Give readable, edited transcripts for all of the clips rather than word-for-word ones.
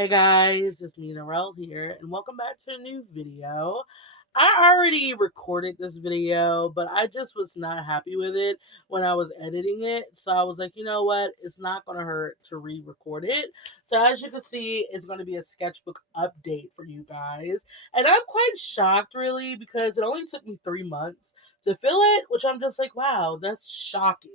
Hey guys, it's me Narelle here, and welcome back to a new video. I already recorded this video, but I just was not happy with it when I was editing it. So I was like, you know what? It's not going to hurt to re-record it. So as you can see, it's going to be a sketchbook update for you guys. And I'm quite shocked, really, because it only took me 3 months to fill it, which I'm just like, wow, that's shocking.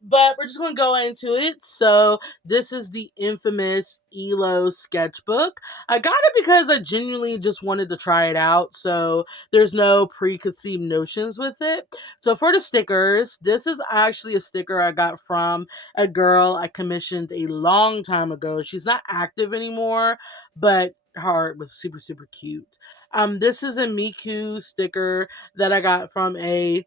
But we're just going to go into it. So this is the infamous Illo Sketchbook. I got it because I genuinely just wanted to try it out, so there's no preconceived notions with it. So for the stickers, this is actually a sticker I got from a girl I commissioned a long time ago. She's not active anymore, but her art was super, super cute. This is a Miku sticker that I got from a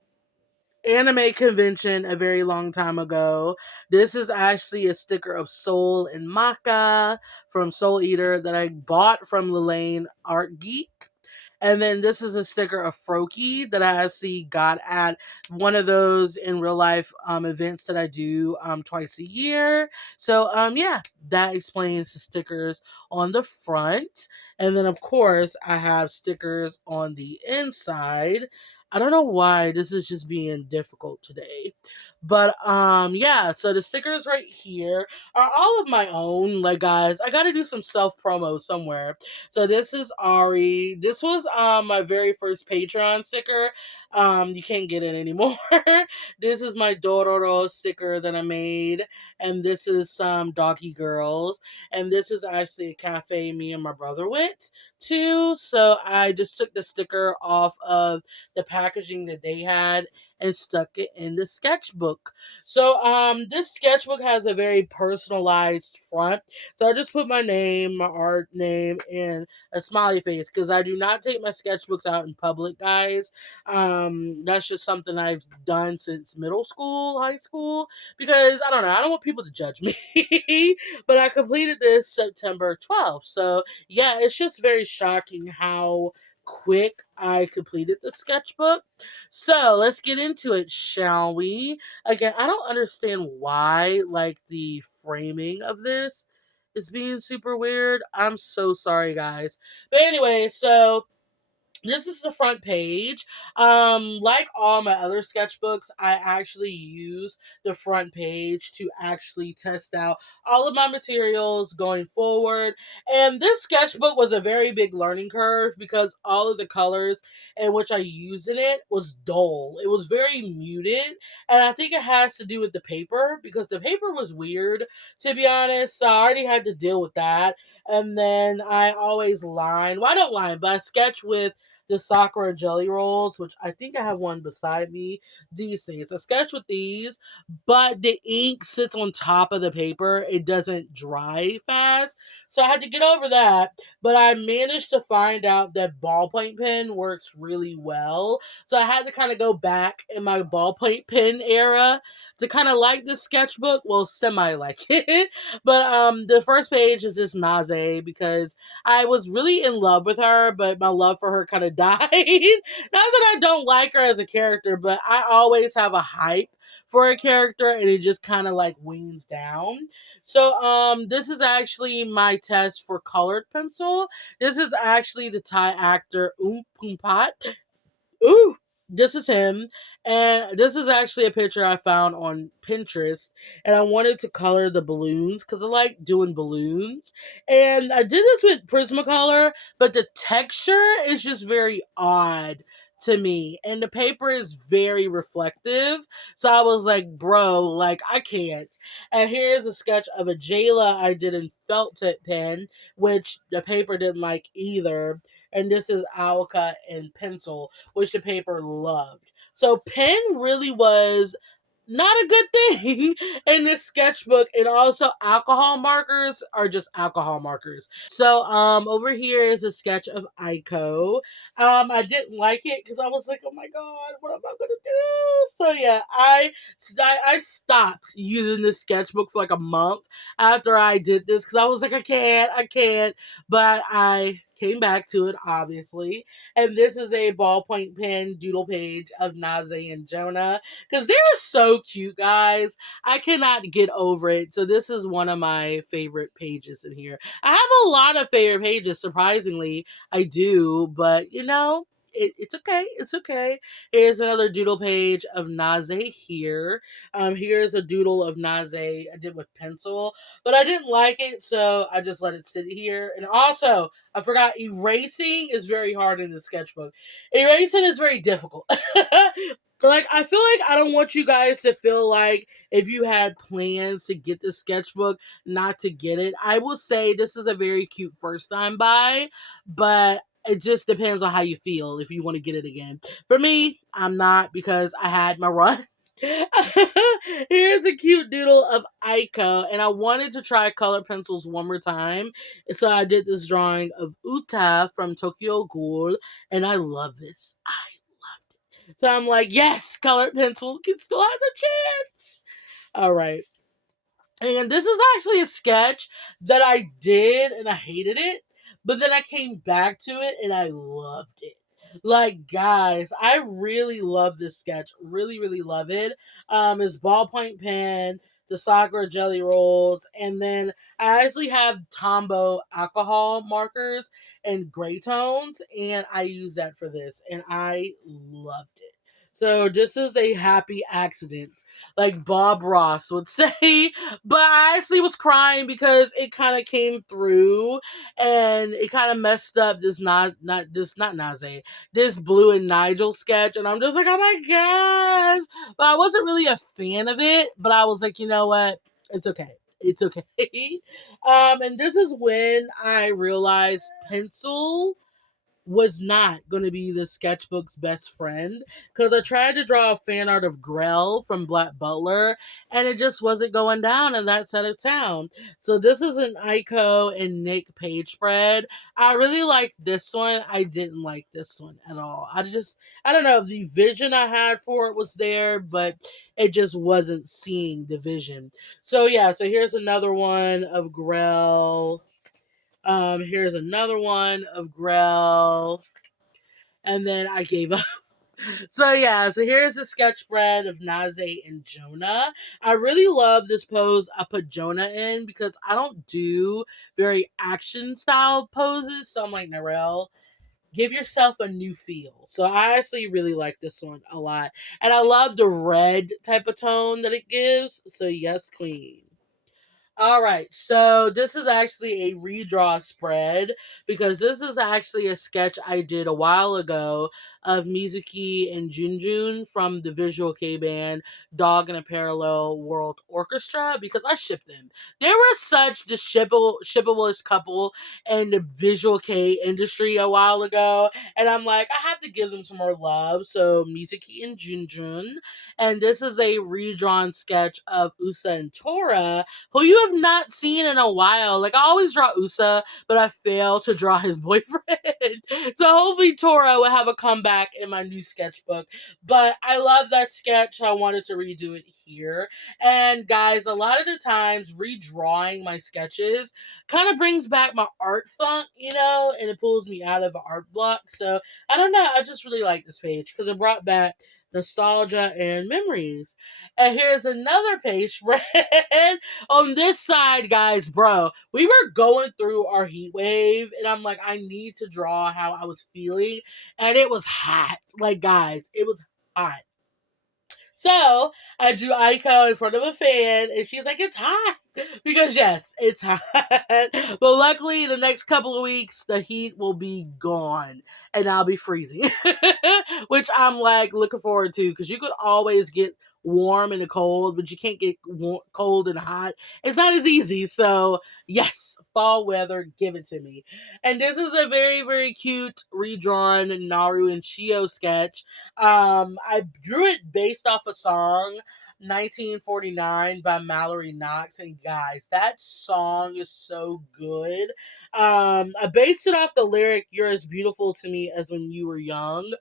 anime convention a very long time ago. This is actually a sticker of Soul and Maka from Soul Eater that I bought from Lelaine Art Geek. And then this is a sticker of Froakie that I actually got at one of those in real life events that I do twice a year. So yeah, that explains the stickers on the front. And then of course I have stickers on the inside. I don't know why this is just being difficult today. But yeah, so the stickers right here are all of my own. Like guys, I gotta do some self-promo somewhere. So this is Ari. This was my very first Patreon sticker. You can't get it anymore. This is my Dororo sticker that I made. And this is some Doggy Girls. And this is actually a cafe me and my brother went to. So I just took the sticker off of the packaging that they had and stuck it in the sketchbook. So this sketchbook has a very personalized front. So I just put my name, my art name, and a smiley face because I do not take my sketchbooks out in public, guys. That's just something I've done since middle school, high school, because I don't know, I don't want people to judge me. But I completed this September 12th. So yeah, it's just very shocking how quick I completed the sketchbook. So let's get into it, shall we? Again, I don't understand why, like, the framing of this is being super weird. I'm so sorry, guys. But anyway, so this is the front page. Like all my other sketchbooks, I actually use the front page to actually test out all of my materials going forward. And this sketchbook was a very big learning curve because all of the colors in which I used in it was dull. It was very muted. And I think it has to do with the paper because the paper was weird, to be honest. So I already had to deal with that. And then I always line. Well, I don't line, but I sketch with the Sakura jelly rolls, which I think I have one beside me. These things. I sketch with these, but the ink sits on top of the paper. It doesn't dry fast. So I had to get over that. But I managed to find out that ballpoint pen works really well. So I had to kind of go back in my ballpoint pen era to kind of like this sketchbook. Well, semi like it. But the first page is just Naze because I was really in love with her, but my love for her kind of died. Not that I don't like her as a character, but I always have a hype for a character and it just kind of like wanes down. So this is actually my test for colored pencil. This is actually the Thai actor Pumpat. Ooh, this is him. And this is actually a picture I found on Pinterest. And I wanted to color the balloons because I like doing balloons. And I did this with Prismacolor, but the texture is just very odd to me. And the paper is very reflective. So I was like, bro, like, I can't. And here's a sketch of a Jayla I did in felt tip pen, which the paper didn't like either. And this is Alka and pencil, which the paper loved. So pen really was not a good thing in this sketchbook, and also alcohol markers are just alcohol markers. So over here is a sketch of Aiko. I didn't like it because I was like, oh my god, what am I gonna do? So yeah, I stopped using this sketchbook for like a month after I did this because I was like, I can't, but I came back to it, obviously. And this is a ballpoint pen doodle page of Naze and Jonah. Because they were so cute, guys. I cannot get over it. So this is one of my favorite pages in here. I have a lot of favorite pages, surprisingly. I do, but it's okay. It's okay. Here's another doodle page of Naze here. Here's a doodle of Naze I did with pencil, but I didn't like it, so I just let it sit here. And also, I forgot erasing is very hard in the sketchbook. Erasing is very difficult. Like, I feel like I don't want you guys to feel like if you had plans to get the sketchbook, not to get it. I will say this is a very cute first time buy, but it just depends on how you feel if you want to get it again. For me, I'm not, because I had my run. Here's a cute doodle of Aiko, and I wanted to try color pencils one more time. So I did this drawing of Uta from Tokyo Ghoul, and I love this. So I'm like, yes, colored pencil still has a chance. All right. And this is actually a sketch that I did and I hated it, but then I came back to it and I loved it. Like, guys, I really love this sketch. Really, really love it. It's ballpoint pen, the Sakura jelly rolls, and then I actually have Tombow alcohol markers and gray tones, and I use that for this, and I loved it. So this is a happy accident, like Bob Ross would say. But I actually was crying because it kind of came through, and it kind of messed up this not Naze, this Blue and Nigel sketch, and I'm just like, oh my gosh. But I wasn't really a fan of it, but I was like, you know what? It's okay. It's okay. And this is when I realized pencil was not going to be the sketchbook's best friend, because I tried to draw a fan art of Grell from Black Butler, and it just wasn't going down in that side of town. So this is an Aiko and Nick page spread. I really liked this one. I didn't like this one at all. I don't know, the vision I had for it was there, but it just wasn't seeing the vision. So yeah, so here's another one of Grell. Here's another one of Grell. And then I gave up. So yeah, so here's the sketch spread of Naze and Jonah. I really love this pose I put Jonah in, because I don't do very action style poses. So I'm like, Narelle, give yourself a new feel. So I actually really like this one a lot. And I love the red type of tone that it gives. So yes, queen. All right, so this is actually a redraw spread, because this is actually a sketch I did a while ago of Mizuki and Junjun from the Visual K band Dog in a Parallel World Orchestra, because I shipped them. They were such the shippablest couple in the Visual K industry a while ago, and I'm like, I have to give them some more love. So Mizuki and Junjun, and this is a redrawn sketch of Usa and Tora, who you have not seen in a while. Like, I always draw Usa, but I fail to draw his boyfriend. So hopefully Tora will have a comeback in my new sketchbook. But I love that sketch. So I wanted to redo it here. And guys, a lot of the times redrawing my sketches kind of brings back my art funk, and it pulls me out of an art block. So I don't know. I just really like this page because it brought back nostalgia and memories. And here's another page spread. On this side, guys, bro, we were going through our heat wave, and I'm like, I need to draw how I was feeling, and it was hot. Like, guys, it was hot. So I drew Aiko in front of a fan, and she's like, it's hot. Because, yes, it's hot. But luckily, the next couple of weeks, the heat will be gone, and I'll be freezing. Which I'm, like, looking forward to, because you could always get warm in the cold, but you can't get cold and hot. It's not as easy. So, yes, fall weather, give it to me. And this is a very, very cute redrawn Naru and Shio sketch. I drew it based off a song, 1949 by Mallory Knox, and guys, that song is so good. I based it off the lyric, "You're as beautiful to me as when you were young."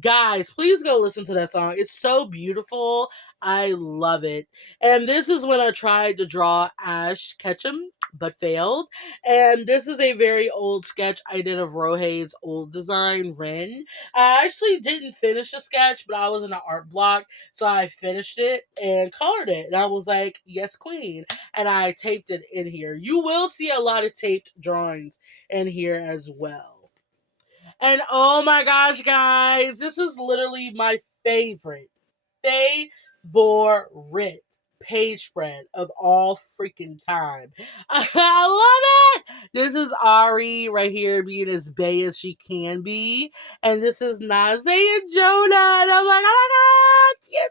Guys, please go listen to that song. It's so beautiful. I love it. And this is when I tried to draw Ash Ketchum. but failed. And this is a very old sketch I did of Rohei's old design, Rin. I actually didn't finish the sketch, but I was in an art block, so I finished it and colored it. And I was like, yes, queen. And I taped it in here. You will see a lot of taped drawings in here as well. And oh my gosh, guys, this is literally my favorite page spread of all freaking time. I love it! This is Ari right here being as bae as she can be. And this is Naze and Jonah. And I'm like, oh my god, yes!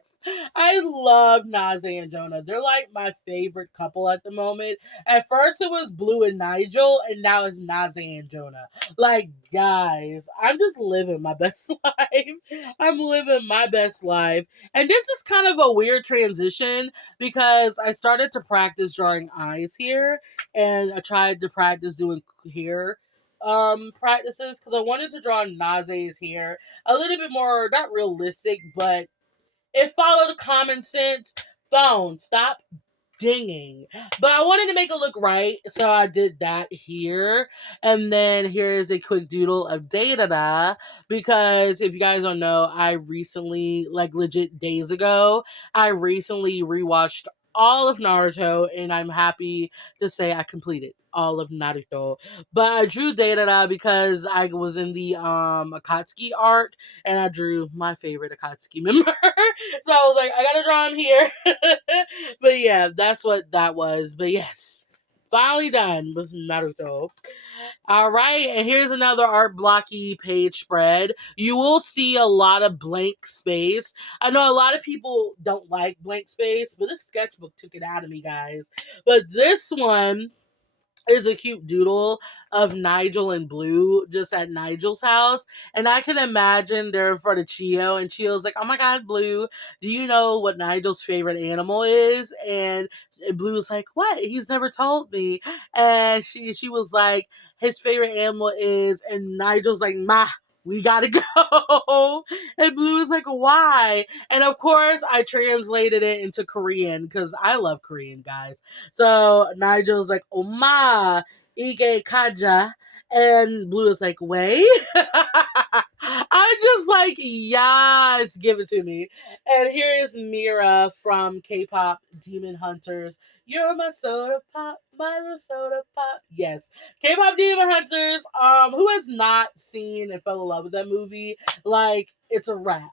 I love Naze and Jonah. They're like my favorite couple at the moment. At first it was Blue and Nigel, and now it's Naze and Jonah. Like, guys, I'm just living my best life. I'm living my best life. And this is kind of a weird transition because I started to practice drawing eyes here, and I tried to practice doing hair practices because I wanted to draw Naze's hair a little bit more, not realistic, but it followed common sense. Phone, stop dinging. But I wanted to make it look right, so I did that here. And then here is a quick doodle of Data, because if you guys don't know, I recently, like legit days ago, I recently rewatched all of Naruto, and I'm happy to say I completed all of Naruto. But I drew Data because I was in the Akatsuki arc, and I drew my favorite Akatsuki member. So I was like, I gotta draw him here. But yeah, that's what that was. But yes, finally done with Naruto. All right, and here's another art blocky page spread. You will see a lot of blank space. I know a lot of people don't like blank space, but this sketchbook took it out of me, guys. But this one is a cute doodle of Nigel and Blue just at Nigel's house. And I can imagine they're in front of Chio, and Chio's like, oh my god, Blue, do you know what Nigel's favorite animal is? And Blue's like, what? He's never told me. And she was like, his favorite animal is, and Nigel's like, Ma, we gotta go. And Blue is like, why? And of course, I translated it into Korean because I love Korean, guys. So Nigel's like, Oma, Ige Kaja. And Blue is like, wait. I'm just like, yes, give it to me. And here is Mira from K-pop Demon Hunters. You're my soda pop, my little soda pop. Yes. K-pop Demon Hunters. Who has not seen and fell in love with that movie? Like, it's a wrap.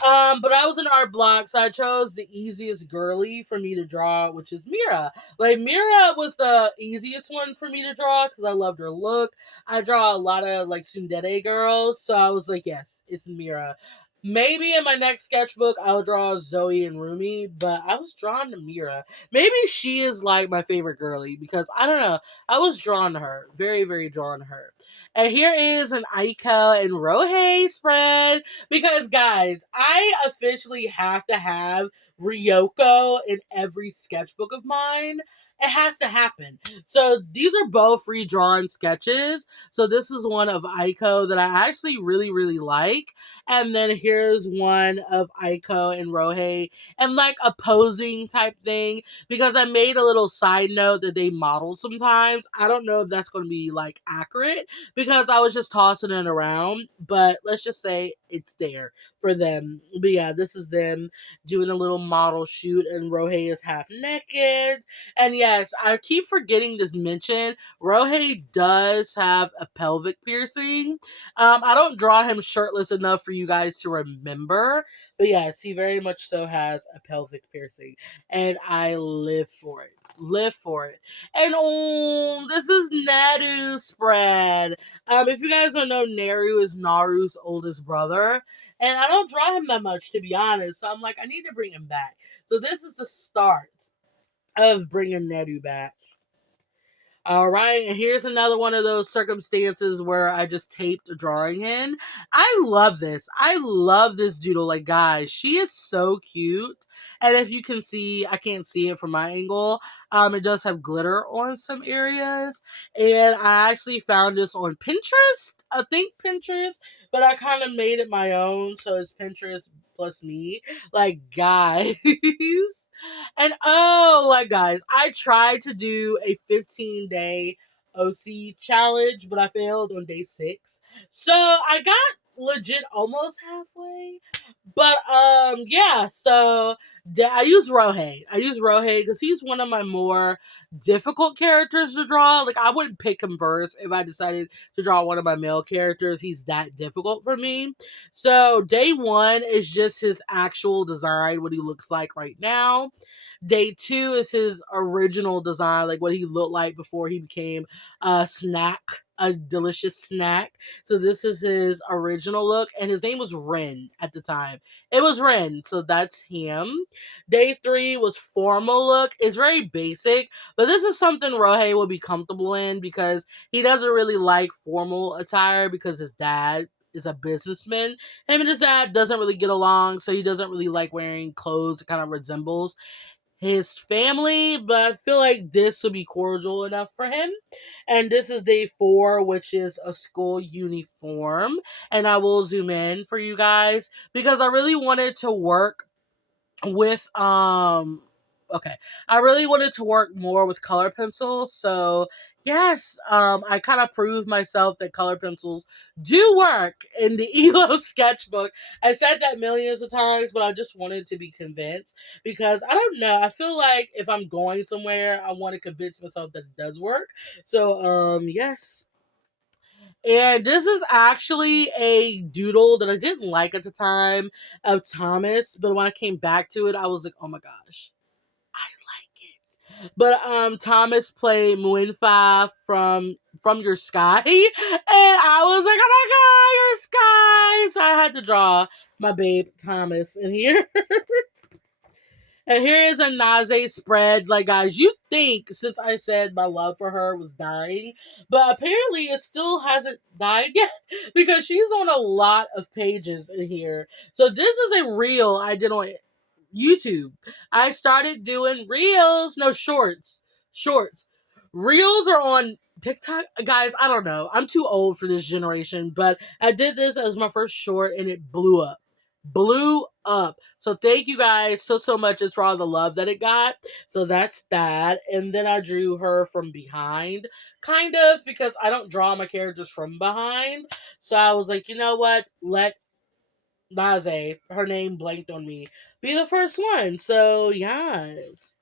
But I was in art block, so I chose the easiest girly for me to draw, which is Mira. Like, Mira was the easiest one for me to draw because I loved her look. I draw a lot of, like, tsundere girls, so I was like, yes, it's Mira. Maybe in my next sketchbook, I'll draw Zoe and Rumi, but I was drawn to Mira. Maybe she is, like, my favorite girly because, I don't know, I was drawn to her. Very, very drawn to her. And here is an Aiko and Rohei spread. Because, guys, I officially have to have Ryoko in every sketchbook of mine. It has to happen. So these are both redrawn sketches. So this is one of Aiko that I actually really, really like. And then here's one of Aiko and Rohei and like a posing type thing. Because I made a little side note that they model sometimes. I don't know if that's going to be like accurate because I was just tossing it around. But let's just say it's there for them. But yeah, this is them doing a little model shoot, and Rohei is half naked. And yes, I keep forgetting this mention. Rohei does have a pelvic piercing. I don't draw him shirtless enough for you guys to remember, but yes, he very much so has a pelvic piercing, and I live for it. Live for it. And oh, this is Naru's spread. If you guys don't know, Naru is Naru's oldest brother. And I don't draw him that much, to be honest. So I'm like, I need to bring him back. So this is the start of bringing Naru back. All right, and here's another one of those circumstances where I just taped a drawing in. I love this. I love this doodle. Like, guys, she is so cute. And if you can see, I can't see it from my angle. It does have glitter on some areas. And I actually found this on Pinterest. I think Pinterest, but I kind of made it my own. So it's Pinterest plus me. Like, guys. And oh, like, guys, I tried to do a 15-day OC challenge, but I failed on day 6. So I got legit almost halfway. But yeah, so I use Rohei. I use Rohei because he's one of my more difficult characters to draw. Like, I wouldn't pick him first if I decided to draw one of my male characters. He's that difficult for me. So day 1 is just his actual design, what he looks like right now. Day 2 is his original design, like what he looked like before he became a snack, a delicious snack. So this is his original look, and his name was Ren at the time. It was Ren, so that's him. Day 3 was formal look. It's very basic, but this is something Rohei will be comfortable in because he doesn't really like formal attire because his dad is a businessman. Him and his dad doesn't really get along, so he doesn't really like wearing clothes that kind of resembles his family, but I feel like this will be cordial enough for him. And this is day 4, which is a school uniform. And I will zoom in for you guys because I really wanted to work with okay, I really wanted to work more with color pencils. So yes, I kind of proved myself that color pencils do work in the Illo Sketchbook. I said that millions of times, but I just wanted to be convinced because I don't know, I feel like if I'm going somewhere, I want to convince myself that it does work. So yes, and this is actually a doodle that I didn't like at the time of Thomas, but when I came back to it, I was like, oh my gosh, I like it. But Thomas played Muinfa from Your Sky, and I was like, oh my god, Your Sky! So I had to draw my babe Thomas in here. And here is a nausea spread. Like, guys, you think since I said my love for her was dying, but apparently it still hasn't died yet because she's on a lot of pages in here. So this is a reel I did on YouTube. I started doing reels, no shorts. Shorts. Reels are on TikTok. Guys, I don't know. I'm too old for this generation, but I did this as my first short and it blew up. Blew up. So thank you guys so much for all the love that it got. So that's that. And then I drew her from behind, kind of, because I don't draw my characters from behind. So I was like, you know what? Let Naze, her name blanked on me, be the first one. So yes.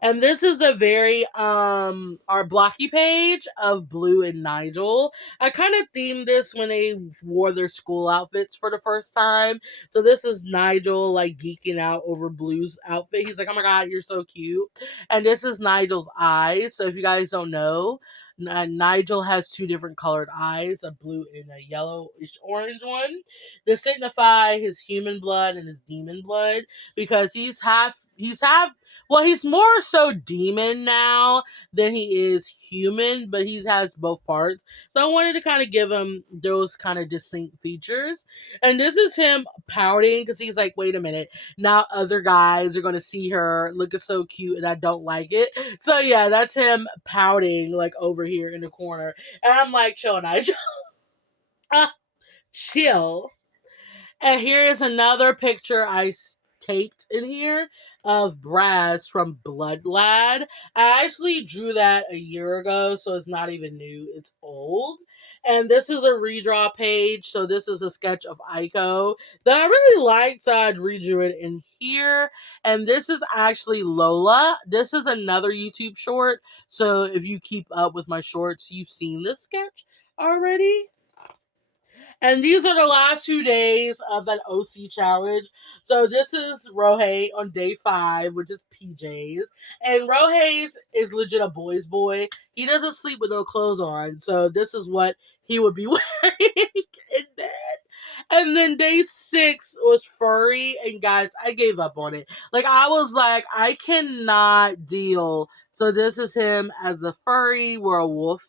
And this is a very our blocky page of Blue and Nigel. I kind of themed this when they wore their school outfits for the first time. So this is Nigel like geeking out over Blue's outfit. He's like, "Oh my god, you're so cute." And this is Nigel's eyes. So if you guys don't know, Nigel has 2 different colored eyes, a blue and a yellowish orange one. They signify his human blood and his demon blood because he's more so demon now than he is human, but he has both parts. So I wanted to kind of give him those kind of distinct features. And this is him pouting because he's like, wait a minute, now other guys are going to see her looking so cute and I don't like it. So yeah, that's him pouting like over here in the corner. And I'm like, chill, Nigel. Chill. And here is another picture I taped in here of Brass from Blood Lad. I actually drew that a year ago, so it's not even new. It's old. And this is a redraw page, so this is a sketch of Aiko that I really liked, so I redrew it in here. And this is actually Lola. This is another YouTube short, so if you keep up with my shorts, you've seen this sketch already. And these are the last 2 days of that OC challenge. So this is Rohei on day 5, which is PJs. And Rohei's is legit a boy's boy. He doesn't sleep with no clothes on. So this is what he would be wearing in bed. And then day 6 was furry. And guys, I gave up on it. Like, I was like, I cannot deal. So this is him as a furry werewolf.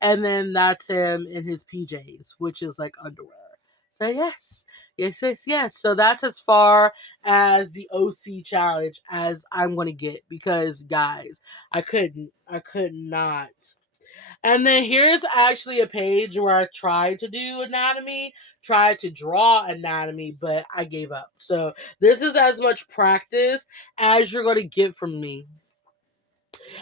And then that's him in his PJs, which is like underwear. So yes. So that's as far as the OC challenge as I'm going to get because guys, I could not. And then here's actually a page where I tried to do anatomy, tried to draw anatomy, but I gave up. So this is as much practice as you're going to get from me.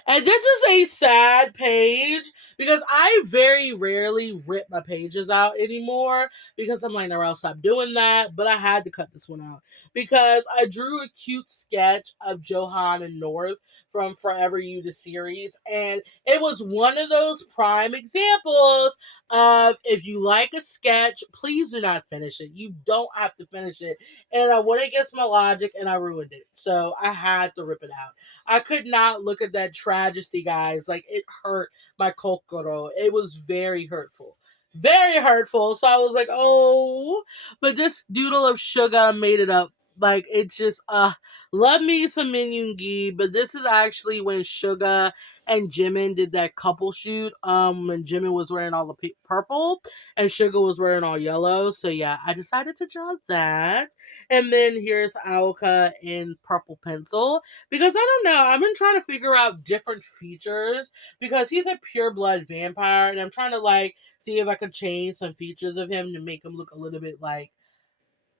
And this is a sad page because I very rarely rip my pages out anymore because I'm like, no, I'll stop doing that. But I had to cut this one out because I drew a cute sketch of Johan and North from Forever You the series. And it was one of those prime examples of if you like a sketch, please do not finish it. You don't have to finish it. And I went against my logic and I ruined it. So I had to rip it out. I could not look at that tragedy, guys. Like, it hurt my kokoro. It was very hurtful. Very hurtful. So I was like, oh. But this doodle of sugar made it up. Like, it just, love me some Minyungi. But this is actually when Suga and Jimin did that couple shoot. When Jimin was wearing all the purple and Suga was wearing all yellow. So yeah, I decided to draw that. And then here's Aoka in purple pencil. Because I don't know, I've been trying to figure out different features because he's a pure blood vampire, and I'm trying to like see if I could change some features of him to make him look a little bit like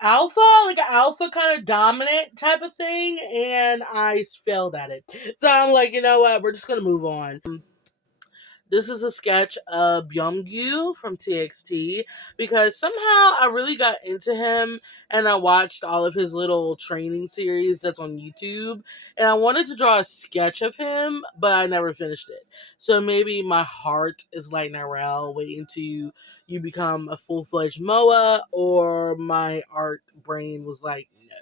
alpha, like an alpha kind of dominant type of thing, and I failed at it. So I'm like, you know what, we're just gonna move on. This is a sketch of Byung-gyu from TXT because somehow I really got into him and I watched all of his little training series that's on YouTube, and I wanted to draw a sketch of him, but I never finished it. So maybe my heart is like Narelle waiting to you become a full-fledged MOA, or my art brain was like, no.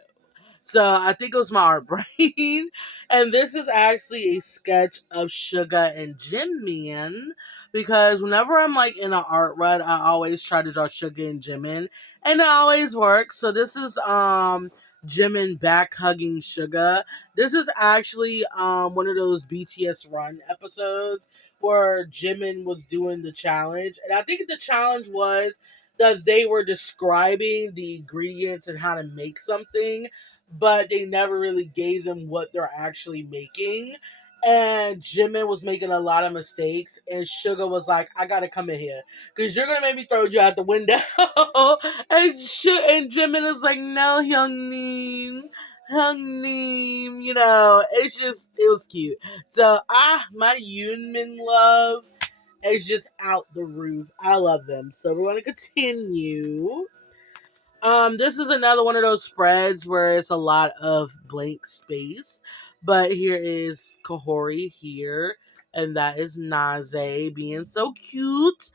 So I think it was my art brain. And this is actually a sketch of Suga and Jimin because whenever I'm like in an art rut, I always try to draw Suga and Jimin, and it always works. So this is Jimin back hugging Suga. This is actually one of those BTS Run episodes where Jimin was doing the challenge. And I think the challenge was that they were describing the ingredients and how to make something, but they never really gave them what they're actually making. And Jimin was making a lot of mistakes, and Sugar was like, "I gotta come in here because you're gonna make me throw you out the window." And Jimin is like, "No, Hyungnim, you know." It's just, it was cute. So my Yoonmin love is just out the roof. I love them. So we're gonna continue. This is another one of those spreads where it's a lot of blank space. But here is Kahori here, and that is Naze being so cute.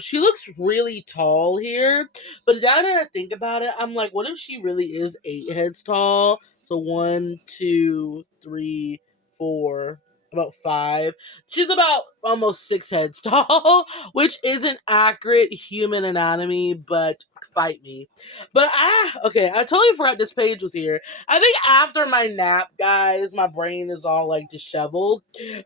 She looks really tall here, but now that I think about it, I'm like, what if she really is 8 heads tall? So 1, 2, 3, 4, about 5. She's about almost 6 heads tall, which isn't accurate human anatomy, but fight me. But okay, I totally forgot this page was here. I think after my nap, guys, my brain is all like disheveled.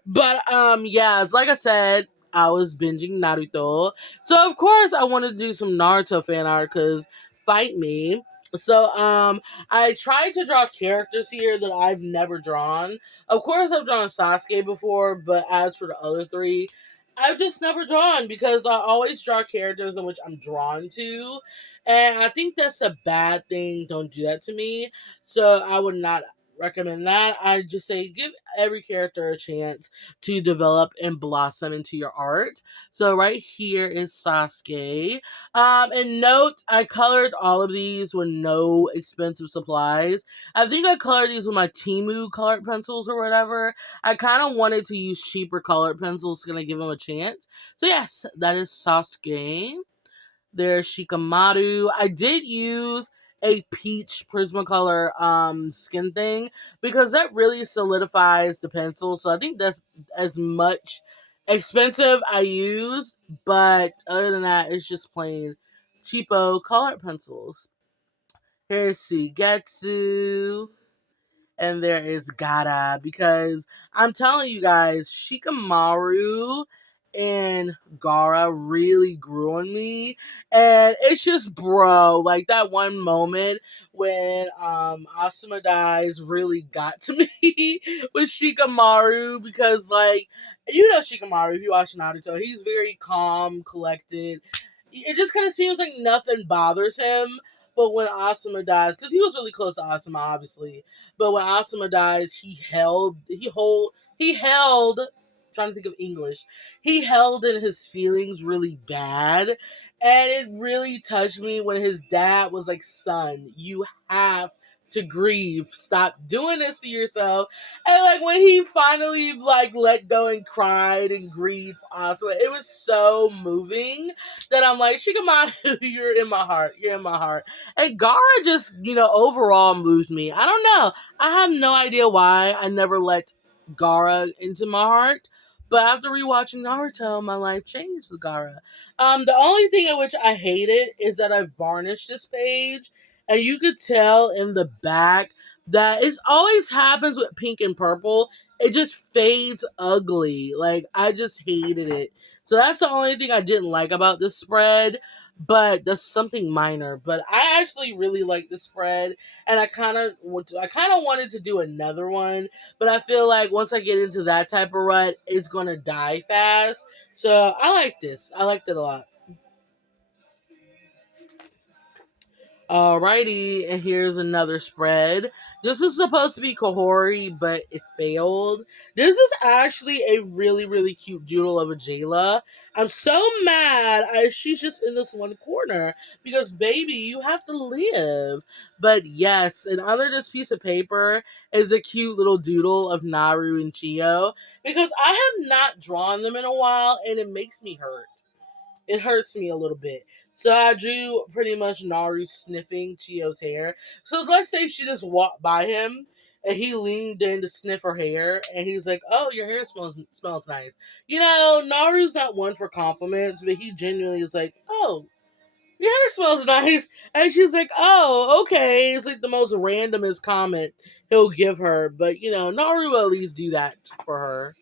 But yeah, it's like I said, I was binging Naruto. So of course I wanted to do some Naruto fan art because fight me. So I tried to draw characters here that I've never drawn. Of course I've drawn Sasuke before, but as for the other 3, I've just never drawn because I always draw characters in which I'm drawn to. And I think that's a bad thing. Don't do that to me. So I would not recommend that. I just say give every character a chance to develop and blossom into your art. So right here is Sasuke. And note, I colored all of these with no expensive supplies. I think I colored these with my Temu colored pencils or whatever. I kind of wanted to use cheaper colored pencils, gonna give them a chance. So yes, that is Sasuke. There's Shikamaru. I did use a peach Prismacolor skin thing because that really solidifies the pencil. So I think that's as much expensive I use, but other than that, it's just plain cheapo colored pencils. Here's Suigetsu. And there is Gara, because I'm telling you guys, Shikamaru and Gara really grew on me. And it's just, bro, like that one moment when Asuma dies really got to me with Shikamaru, because like, you know, Shikamaru, if you watch Naruto, he's very calm, collected. It just kind of seems like nothing bothers him. But when Asuma dies, because he was really close to Asuma, obviously, but when Asuma dies, he held, trying to think of English, he held in his feelings really bad. And it really touched me when his dad was like, son, you have to grieve. Stop doing this to yourself. And like when he finally like let go and cried and grieved Asuma, it was so moving that I'm like, Shikamaru, you're in my heart. You're in my heart. And Gara just, overall moves me. I don't know. I have no idea why I never let Gara into my heart. But after rewatching Naruto, my life changed with Gara. The only thing in which I hated is that I varnished this page, and you could tell in the back that it always happens with pink and purple. It just fades ugly. Like, I just hated it. So that's the only thing I didn't like about this spread. But that's something minor. But I actually really like this spread, and I kind of wanted to do another one. But I feel like once I get into that type of rut, it's gonna die fast. So I like this. I liked it a lot. Alrighty, and here's another spread. This is supposed to be Kahori, but it failed. This is actually a really, really cute doodle of a Jayla. I'm so mad she's just in this one corner, because baby, you have to live. But yes, and under this piece of paper is a cute little doodle of Naru and Chio, because I have not drawn them in a while, and it makes me hurt. It hurts me a little bit. So I drew pretty much Naru sniffing Chio's hair. So let's say she just walked by him and he leaned in to sniff her hair, and he's like, "Oh, your hair smells nice." Naru's not one for compliments, but he genuinely is like, "Oh, your hair smells nice," and she's like, "Oh, okay." It's like the most randomest comment he'll give her, but Naru will at least do that for her.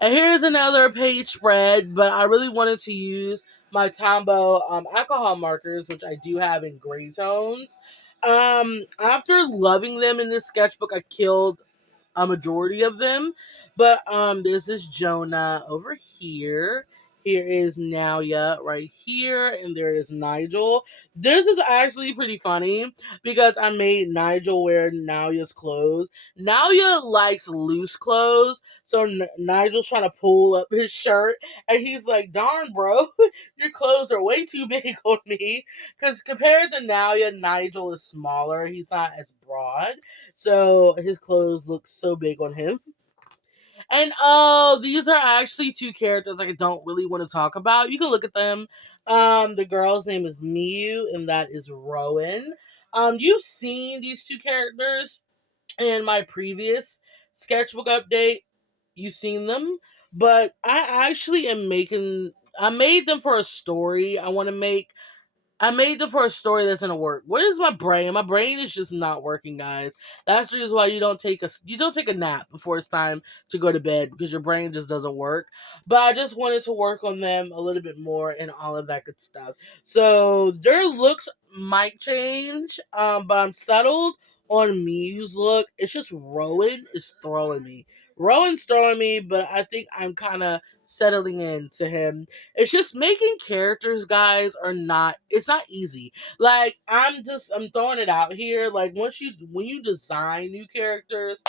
And here's another page spread, but I really wanted to use my Tombow alcohol markers, which I do have in gray tones. After loving them in this sketchbook, I killed a majority of them. But there's this Jonah over here. Here is Naoya right here, and there is Nigel. This is actually pretty funny because I made Nigel wear Naoya's clothes. Naoya likes loose clothes, so Nigel's trying to pull up his shirt, and he's like, "Darn, bro, your clothes are way too big on me." Because compared to Naoya, Nigel is smaller. He's not as broad. So his clothes look so big on him. And these are actually two characters I don't really want to talk about. You can look at them. The girl's name is Miyu, and that is Rowan. You've seen these two characters in my previous sketchbook update. You've seen them, but I actually am making. I made them for a story I want to make. I made them for a story that's gonna work. What is my brain? My brain is just not working, guys. That's the reason why you don't take a nap before it's time to go to bed, because your brain just doesn't work. But I just wanted to work on them a little bit more and all of that good stuff. So their looks might change, but I'm settled on Miyu's look. It's just Rowan is throwing me. Rowan's throwing me, but I think I'm kind of settling into him. It's just making characters, guys, it's not easy. Like, I'm throwing it out here. Like, when you design new characters,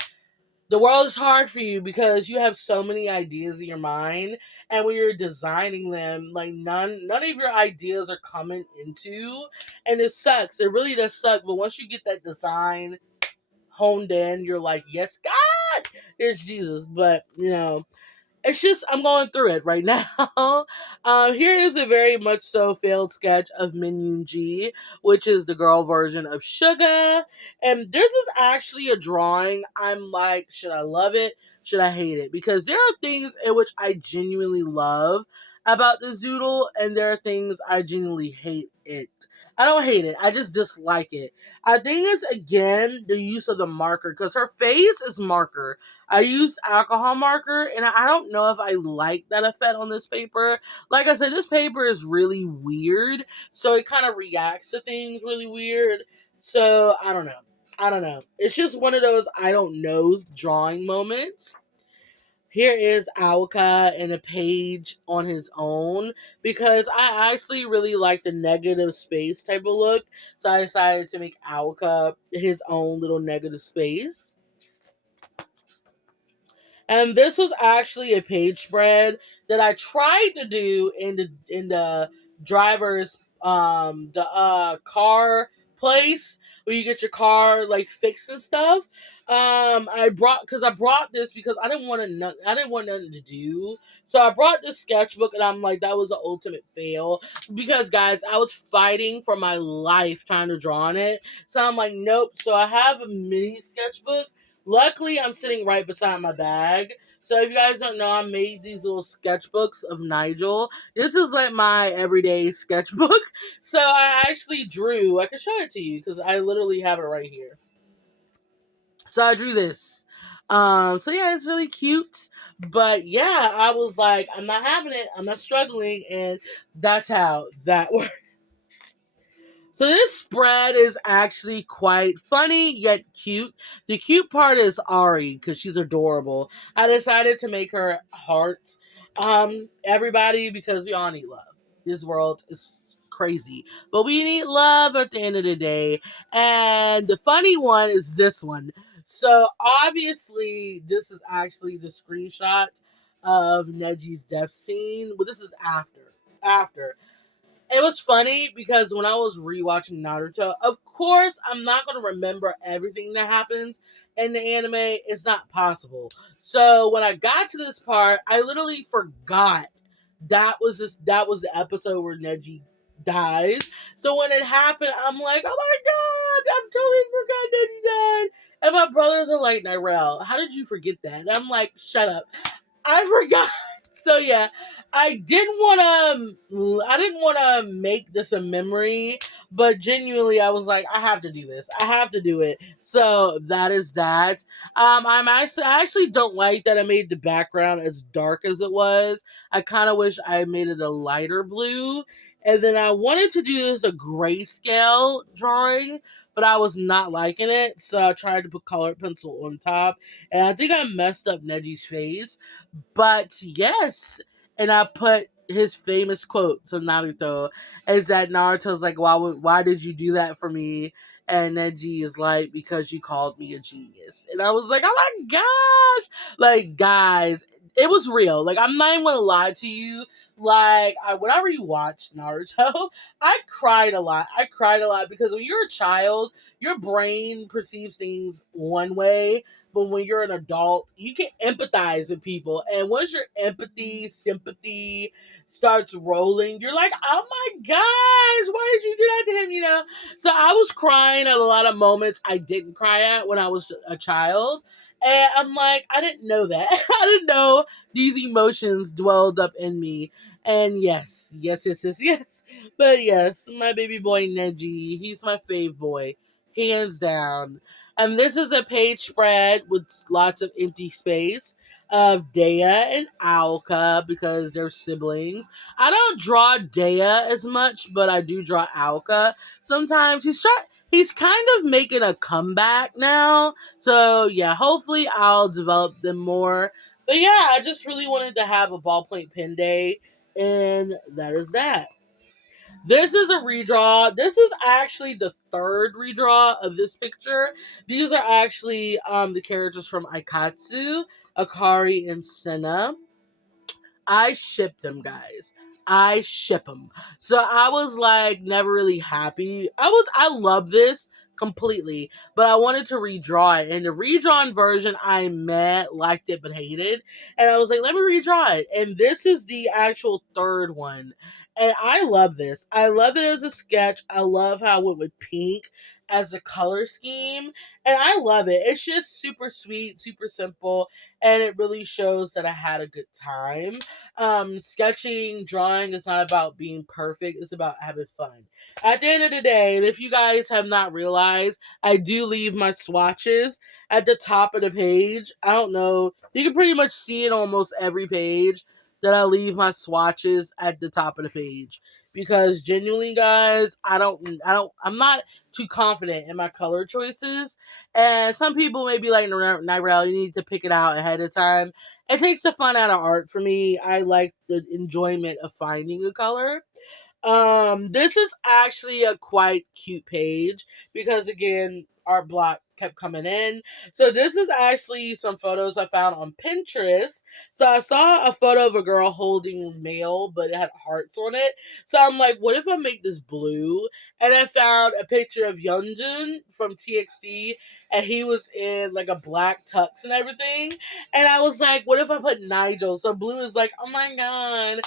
the world is hard for you because you have so many ideas in your mind, and when you're designing them, like none of your ideas are coming into, and it sucks. It really does suck. But once you get that design honed in, you're like, yes, God, there's Jesus. But it's just, I'm going through it right now. Here is a very much so failed sketch of Min Ji, which is the girl version of Suga. And this is actually a drawing. I'm like, should I love it? Should I hate it? Because there are things in which I genuinely love. about this doodle, and there are things I genuinely hate it. I don't hate it. I just dislike it. I think it's again the use of the marker because her face is marker. I used alcohol marker, and I don't know if I like that effect on this paper. Like I said, this paper is really weird, so it kind of reacts to things really weird. So I don't know. I don't know. It's just one of those I don't know drawing moments. Here is Alka in a page on his own because I actually really like the negative space type of look. So I decided to make Alka his own little negative space. And this was actually a page spread that I tried to do in the driver's the car place where you get your car like fixed and stuff. I brought this because I didn't want nothing to do. So I brought this sketchbook and I'm like that was the ultimate fail because guys, I was fighting for my life trying to draw on it. So I'm like nope. So I have a mini sketchbook. Luckily, I'm sitting right beside my bag. So if you guys don't know, I made these little sketchbooks of Nigel. This is like my everyday sketchbook. So I actually drew. I can show it to you because I literally have it right here. So I drew this. So yeah, it's really cute. But yeah, I was like, I'm not having it. I'm not struggling. And that's how that works. So this spread is actually quite funny yet cute. The cute part is Ari because she's adorable. I decided to make her hearts. Everybody because we all need love. This world is crazy, but we need love at the end of the day. And the funny one is this one. So obviously, this is actually the screenshot of Neji's death scene, but this is after. It was funny because when I was rewatching Naruto, of course, I'm not going to remember everything that happens in the anime. It's not possible. So when I got to this part, I literally forgot that was the episode where Neji dies. So when it happened, I'm like, oh my god, I've totally forgot Neji died. And my brothers are like, Nirel, how did you forget that? And I'm like, shut up. I forgot. So yeah, I didn't want to make this a memory, but genuinely I was like I have to do this. I have to do it. So that is that. I actually don't like that I made the background as dark as it was. I kind of wish I made it a lighter blue. And then I wanted to do this a grayscale drawing, but I was not liking it, so I tried to put colored pencil on top, and I think I messed up Neji's face. But yes, and I put his famous quote to Naruto is that Naruto's like, why did you do that for me? And Neji is like, because you called me a genius. And I was like, oh my gosh. Like, guys, it was real. Like, I'm not even gonna lie to you. Like, when I rewatched Naruto, I cried a lot. I cried a lot because when you're a child, your brain perceives things one way, but when you're an adult, you can empathize with people. And once your empathy, sympathy starts rolling, you're like, oh my gosh, why did you do that to him? You know? So I was crying at a lot of moments I didn't cry at when I was a child. And I'm like, I didn't know that. I didn't know these emotions dwelled up in me. And yes. But yes, my baby boy Neji, he's my fave boy. Hands down. And this is a page spread with lots of empty space of Dea and Alka because they're siblings. I don't draw Dea as much, but I do draw Alka. Sometimes he's kind of making a comeback now. So yeah, hopefully I'll develop them more. But yeah, I just really wanted to have a ballpoint pen day, and that is that. This is a redraw. This is actually the third redraw of this picture. These are actually the characters from Aikatsu, Akari, and Senna. I ship them, guys. I ship them. So I was like never really happy. I love this completely, but I wanted to redraw it. And the redrawn version I met, liked it, but hated. And I was like, let me redraw it. And this is the actual third one. And I love this. I love it as a sketch. I love how it went with pink as a color scheme, and I love it. It's just super sweet, super simple, and it really shows that I had a good time. Sketching, drawing is not about being perfect, it's about having fun. At the end of the day, and if you guys have not realized, I do leave my swatches at the top of the page. I don't know, you can pretty much see it on almost every page that I leave my swatches at the top of the page. Because genuinely, guys, I'm not too confident in my color choices. And some people may be like, Nyrel, you need to pick it out ahead of time. It takes the fun out of art for me. I like the enjoyment of finding a color. This is actually a quite cute page because again, art block kept coming in. So this is actually some photos I found on Pinterest. So I saw a photo of a girl holding mail, but it had hearts on it. So I'm like, what if I make this blue? And I found a picture of Yeonjun from TXT, and he was in like a black tux and everything. And I was like, what if I put Nigel? So blue is like, oh my god,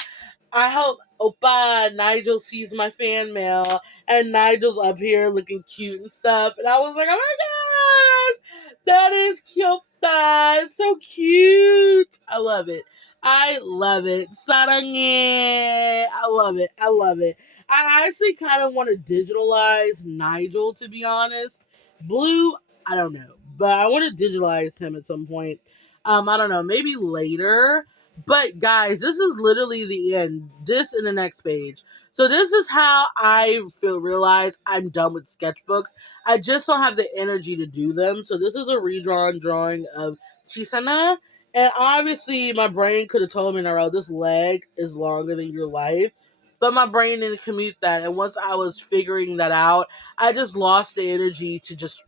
I hope Oppa Nigel sees my fan mail, and Nigel's up here looking cute and stuff. And I was like, oh my gosh, that is cute. It's so cute. I love it. I love it. Sarangye. I love it. I love it. I actually kind of want to digitalize Nigel, to be honest. Blue, I don't know, but I want to digitalize him at some point. I don't know, maybe later. But guys, this is literally the end. This in the next page. So this is how I realize I'm done with sketchbooks. I just don't have the energy to do them. So this is a redrawn drawing of Chisana. And obviously my brain could have told me, Narelle, this leg is longer than your life. But my brain didn't commute that. And once I was figuring that out, I just lost the energy to just,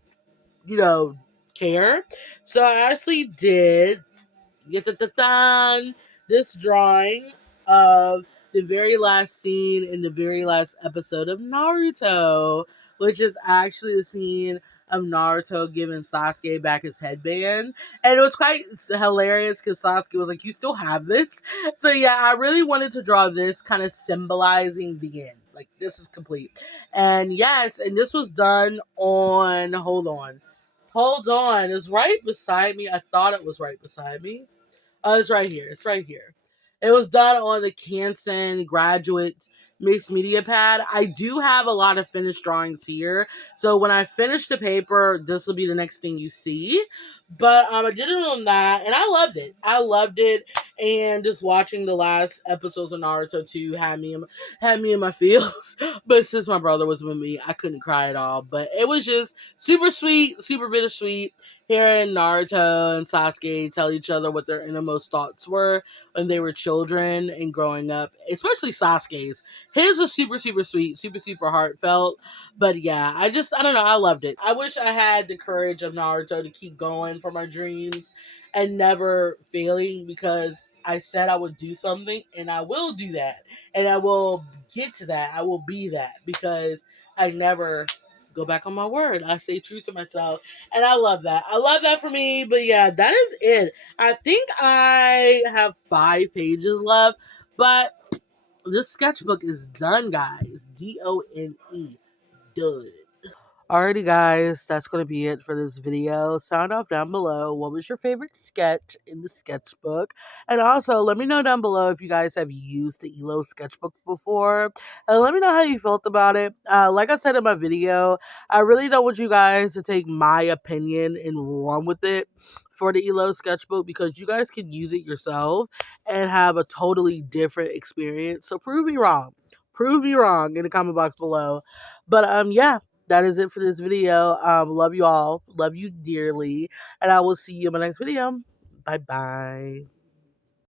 care. So I actually did this drawing of the very last scene in the very last episode of Naruto, which is actually the scene of Naruto giving Sasuke back his headband. And it was quite hilarious because Sasuke was like, you still have this? So yeah, I really wanted to draw this kind of symbolizing the end. Like, this is complete. And yes, and this was done on, hold on, it's right beside me. I thought it was right beside me. Oh, it's right here. It's right here. It was done on the Canson Graduate Mixed Media Pad. I do have a lot of finished drawings here. So when I finish the paper, this will be the next thing you see. But I did it on that, and I loved it. I loved it. And just watching the last episodes of Naruto 2 had me in my feels. But since my brother was with me, I couldn't cry at all. But it was just super sweet, super bittersweet. Hearing Naruto and Sasuke tell each other what their innermost thoughts were when they were children and growing up, especially Sasuke's. His was super, super sweet, super, super heartfelt. But yeah, I don't know, I loved it. I wish I had the courage of Naruto to keep going for my dreams and never failing, because I said I would do something and I will do that. And I will get to that. I will be that, because I never go back on my word. I stay true to myself. And I love that. I love that for me. But yeah, that is it. I think I have 5 pages left. But this sketchbook is done, guys. DONE. Done. Alrighty, guys, that's going to be it for this video. Sound off down below. What was your favorite sketch in the sketchbook? And also, let me know down below if you guys have used the Illo Sketchbook before. And let me know how you felt about it. Like I said in my video, I really don't want you guys to take my opinion and run with it for the Illo Sketchbook, because you guys can use it yourself and have a totally different experience. So prove me wrong. Prove me wrong in the comment box below. But yeah, that is it for this video. Love you all. Love you dearly. And I will see you in my next video. Bye bye.